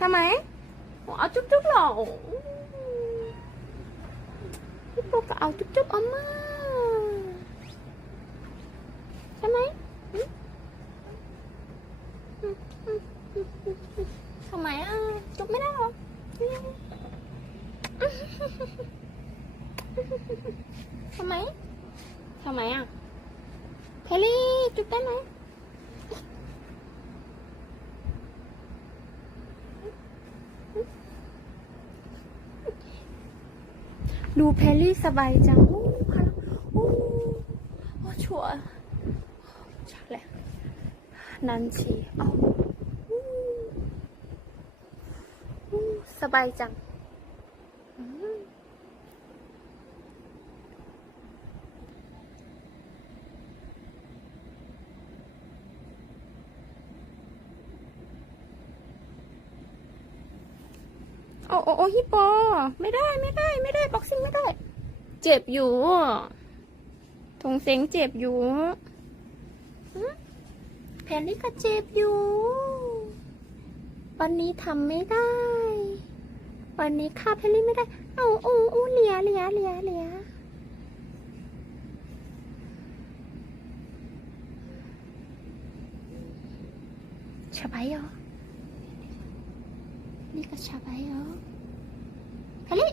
ทำไมเอาจุ๊บจุ๊บหรอพี่ปุ๊กก็เอาจุ๊บจุ๊บเอามาใช่ไหมอืมอืมอืมอืมอืมอืมทำไมอะจุ๊บไม่ได้หรอทำไมทำไมอะเพลลี่จุ๊บได้ไหม ดูแพรรี่สบายจังโอ้พาโอ้โอ้ชัวร์ชักแหละนันชีเอาสบายจังอืมโอ้โอ้โอ้ฮิปโป ไม่ได้ไม่ได้ไม่ได้บ็อกซิ่ง เจ็บอยู่ทงเซ็งเจ็บอยู่แพนนี่ก็เจ็บอยู่ วันนี้ทำไม่ได้ วันนี้ฆ่าแพนนี่ไม่ได้ เอาอู้อู้เหลียเหลียเหลียเหลียชาบายเหรอนี่ก็ชาบายเหรอแพนนี่